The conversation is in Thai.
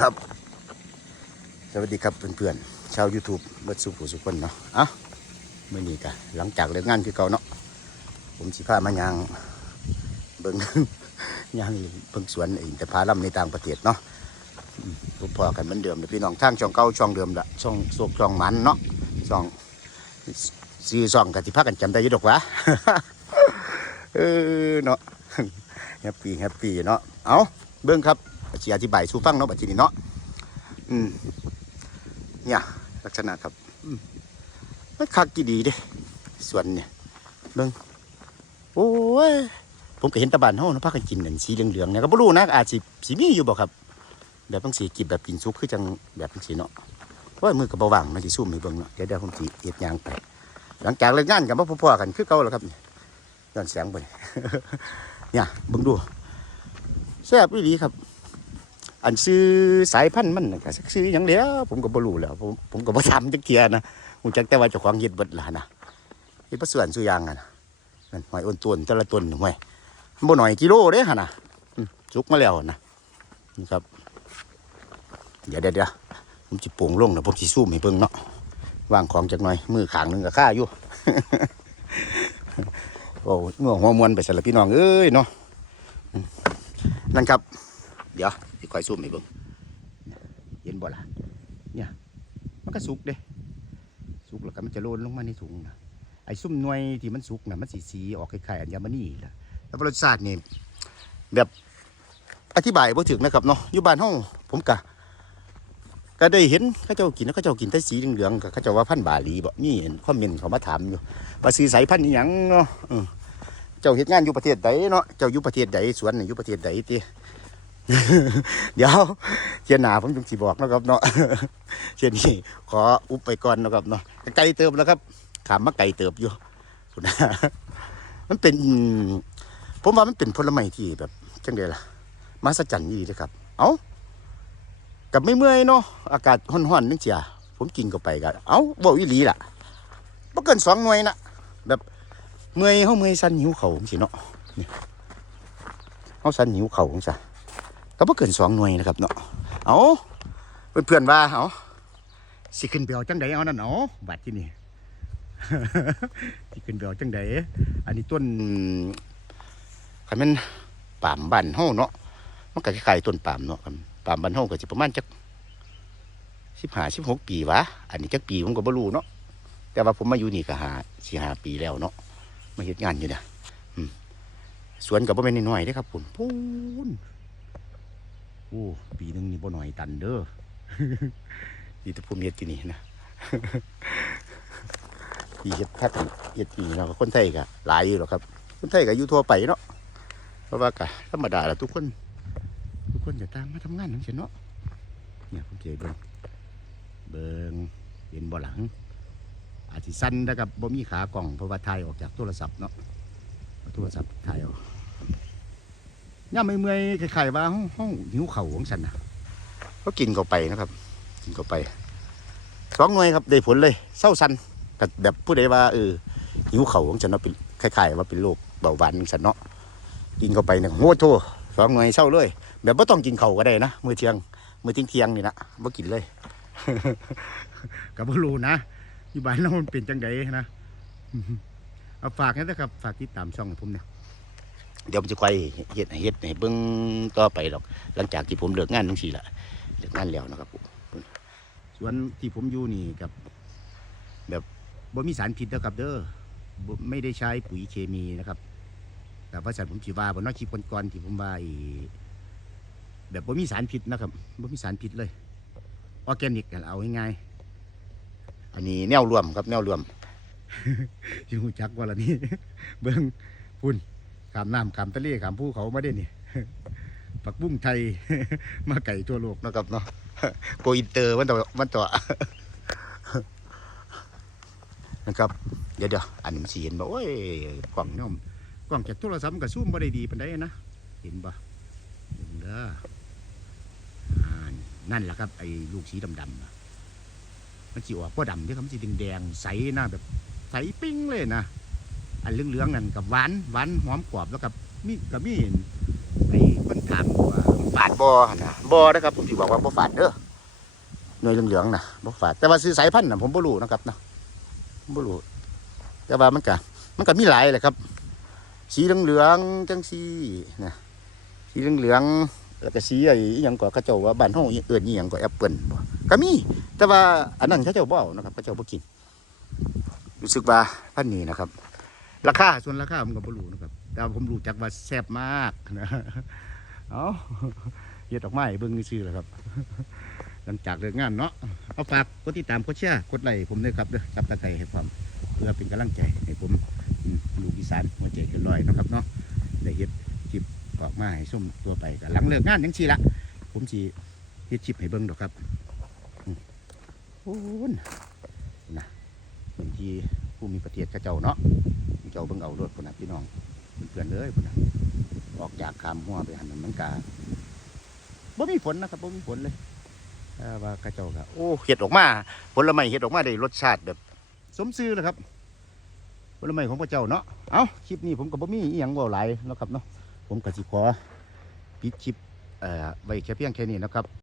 ครับ สวัสดีครับเพื่อนๆชาว YouTube เบิดสุขสุขคนเนาะอะมื่อนี้กะหลังจากเลิกงานคือเก่าเนาะผมสิพามายางเบิ่งยางเบิ่งสวนอินทผลัมในต่างประเทศเนาะอืมพบพอกันเหมือนเดิมเด้อพี่น้องทางช่องเก่าช่องเดิมละช่องโศกช่องมันเนาะช่องซื้อช่องกันที่พักกันจำได้ยุดอกวะเออเนาะแฮปปี้แฮปปี้เนาะเอาเบิ่งครับ สิอธิบายสู่ฟังเนาะบัดนี้เนาะอืมเนี่ยลักษณะครับมันคักกี่ดีเด้สวนเนี่ยเบิ่งโอ้ยผมก็เห็นตะบานเฮาเนาะพากันกินนั่นสีเหลืองๆเนี่ยก็บ่รู้นะอาจสิสิมีอยู่บ่ครับ แบบบางสีกินแบบกินซุปคือจังแบบบางสีเนาะว่ามือก็บ่ว่างมาสิซุ่มให้เบิ่งเนาะเดี๋ยวเดี๋ยวผมสิเฮ็ดยางไป หลังจากเลิกงานกันมาพ่อๆกันคือเก่าแล้วครับย้อนเสียงไปเนี่ยเบิ่งดูแซ่บอีหลีครับ อันซื้อสายพันธุ์มันน่ะก็สักซื้อหยังแล้วผมก็บ่รู้แล้ว ผมผมก็บ่ทำจักเทียนะฮู้จักแต่ว่าเจ้าของเฮ็ดเบิดล่ะนะเฮ็ดบ่ส่วนสุอยางอะนะนั่นหอยอ้นต้นแต่ละต้นห่วยบ่หน้อยกิโลเด้หั่นะอืมสุกมาแล้วนะนี่ครับ เดี๋ยวเดี๋ยวผมสิโป่งลงนะผมสิซูมให้เบิ่งเนาะวางของจักหน่อย มือขางหนึงก็ค่าอยู่โอ้เมื่อหัวมวนไปสละพี่น้องเอ้ยเนาะนั่นครับ เดี๋ยว คอยซูมให้เบิ่งเห็นบ่ล่ะเนี่ยมันก็สุกเด้สุกแล้วก็มันจะโลนลงมาในถุงนะไอ้ซุ่มหน่วยที่มันสุกน่ะมันสีสีออกคล้ายๆอัญมณีล่ะแล้วรสชาตินี่แบบอธิบายบ่ถึงนะครับเนาะอยู่บ้านเฮาผมกะก็ได้เห็นเขาเจ้ากินแล้วเขาเจ้ากินแต่สีเหลืองก็เขาเจ้าว่าพันธ์บาหลีบ่มีคอมเมนต์เขามาถามอยู่ว่าซื้อสายพันธุ์หยังเนาะเจ้าเฮ็ดงานอยู่ประเทศใดเนาะเจ้าอยู่ประเทศใดสวนอยู่ประเทศใดติ เดี๋ยวเทียนหนาผมจงสิบอกนะครับเนาะเช่นนี้ขออุบไปก่อนนะครับเนาะไกลเติบแล้วครับ ขามมาไกลเติบอยู่คุณนะมันเป็น ผมว่ามันเป็นผลไม้ที่แบบจังไดล่ะมาสจันยี่เลยครับ เอ้ากับไม่เมื่อยเนาะอากาศร้อนๆนึงเสียผมกินเข้าไปก็เอ้าบ่อีหลีล่ะบ่เกินสองหน่วยนะแบบเมื่อยเฮาเมื่อยสันหิวเขาจังซี่เนาะนี่เฮาสันหิวเขาจังซี่ ก็บ่เกินสองหน่วยนะครับเนาะเอาเพื่อนๆว่าเอาสิขึ้นไปเอาจังไดเอานั่นเอาบาดที่นี่สิขึ้นไปเอาจังไดอันนี้ต้นคันแม่นปามบ้านเฮาเนาะมันก็คล้ายๆต้นปามเนาะปามบ้านเฮาก็สิประมาณจัก15 16ปีวะอันนี้จักปีผมก็บ่รู้เนาะแต่ว่าผมมาอยู่นี่ก็หาสี่หาปีแล้วเนาะมาเฮ็ดงานอยู่เนี่ยสวนกับบ่แม่นน้อยๆเด้ครับปุ่นพูน โอ้ปีหนึงนี่บ่น้อยตันเด้อที่ที่ผมเฮ็ดที่นี่นะที่เฮ็ดพักเฮ็ดที่นี่เนาคนไทยก็หลายอยู่หรอกครับ คนไทยก็อยู่ทั่วไปเนาะเพราะว่าก็ธรรมดาแหละทุกคน ทุกคนจะตางมาทำงานทั้งเช่นเนาะเนี่ยผมเจเบิ่งเบิ่งเห็นบ่หลัง อาจสิสั้นนะครับบ่มีขากล่องเพราะว่าถ่ายออกจากโทรศัพท์เนาะโทรศัพท์ถ่ายเอา ย่ามเมื่อยๆคล้ายๆว่าห้องห้องหิวเข่าของฉันนะเขากินเข้าไปนะครับ กินเข้าไปสองหน่วยครับได้ผลเลยเศร้าสันแต่แบบผู้ใดว่าเออหิวเข่าของฉันเนาะเป็นคล้ายๆว่าเป็นโรคเบาหวานของฉันเนาะกินเข้าไปเนี่ยโหโทสองหน่วยเศร้าเลย แบบไม่ต้องกินเข่าก็ได้นะมือเที่ยงมือที่ยงเที่ยงนี่นะบ่กินเลยกับบ่รู้นะอยู่บ้านเรามันเป็นจังไดนะเอาฝากนี่นะครับฝากติดตามช่องผมเนี่ย เดี๋ยวผมจะค่อยเฮ็ดให้เฮ็ดให้เบิ่งต่อไปหรอก หลังจากที่ผมเลิกงานทั้งสี่ละเลิกงานแล้วนะครับผมส่วนที่ผมอยู่นี่กับ แบบบ่มีสารพิษนะครับ เด้อไม่ได้ใช้ปุ๋ยเคมีนะครับ แต่ว่าสัตว์ผมสิว่าบนนอกคลิปก่อนๆที่ผมว่าอ้แบบบ่มีสารพิษนะครับบ่มีสารพิษเลยออร์แกนิกกันเอาง่ายๆอันนี้แนวรวมครับแนวรวมจิงหูจักว่าละนี่เบิ้งพุ่น ขามน้ำขามทะเลขามภูเขามาได้นี่ผักบุ้งไทย มาไก่ทั่วโลกนะครับเนาะโกอินเตอร์มันต่อมันต่อนะครับ เดี๋ยวเดี๋ยวอันนี้สีเห็นบ่โอ้ยกล้องเนี่ยกล้องจากโทรศัพท์มันก็ซูมบ่ได้ดีปานใดนะเห็นบ่เห็นเด้อนั่นแหละครับไอ้ลูกสีดำๆมันสีออกว่าดำที่เขาสีแดงๆใสหนะแบบใสปิ้งเลยนะ อันเหลืองๆนั่นกับหวานหวานหอมกรอบแล้วกับมีกับมีไอ้มันถามว่าบาดบอหั่นนะบ่นะครับผมสิบอกว่าบ่ฝาดเด้อหน่วยเหลืองๆนะบ่ฝาดแต่ว่าซื้อสายพันธุ์น่ะผมบ่รู้นะครับเนาะผมบ่รู้แต่ว่ามันก็มันก็มีหลายแหละครับ สีเหลืองๆจังสีนะสีเหลืองๆแล้วก็สีไอ้ยังก็เขาเจ้าว่าบ้านเฮาเอิ้นอีหยังก็แอปเปิลบ่ก็มี แต่ว่าอันนั้นเขาเจ้าบ่เอานะครับเขาเจ้าบ่กินรู้สึกว่าพันธุ์นี้นะครับ ราคาส่วนราคาผมก็บ่รู้นะครับ แต่ผมรู้จักว่าแซ่บมากนะเอาเฮ็ดออกไมาให้เบิ่งซื่อแหละครับ หลังจากเลิกงานเนาะเอาฝากกดติดตามกดแชร์กดไลค์ผมด้วยครับเด้อซับตะไคร้ให้ความเพื่อเป็นกำลังใจให้ผมลูกอีสานหัวใจเกินร้อยนะครับเนาะได้เฮ็ดคลิปออกมาให้ส้มตัวไปก็หลังเลิกงานจังซี่ละผมสิเฮ็ดคลิปให้เบิ่งดอกครับโอ้นนะเป็นที่ผู้มีประเทศเขาเจ้าเนาะ จ้าเบิ่งเอารถคนน่ะพี่น้องเพื่อนเลยคนน่ะออกจากคามหัวไปหันมันกาบ่มีฝนนะครับบ่มีฝนเลยว่าเข้าเจ้าก็โอ้เห็ดออกมาผลไม้เห็ดออกมาได้รสชาติแบบ สมซื่อเลยครับผลไม้ของพระเจ้าเนาะเอาคลิปนี้ผมกับบ่มีอีหยังว่าหลายนะครับเนาะผมก็สิขอปิดคลิปเอ่อไว้แค่เพียงแค่นี้นะครับ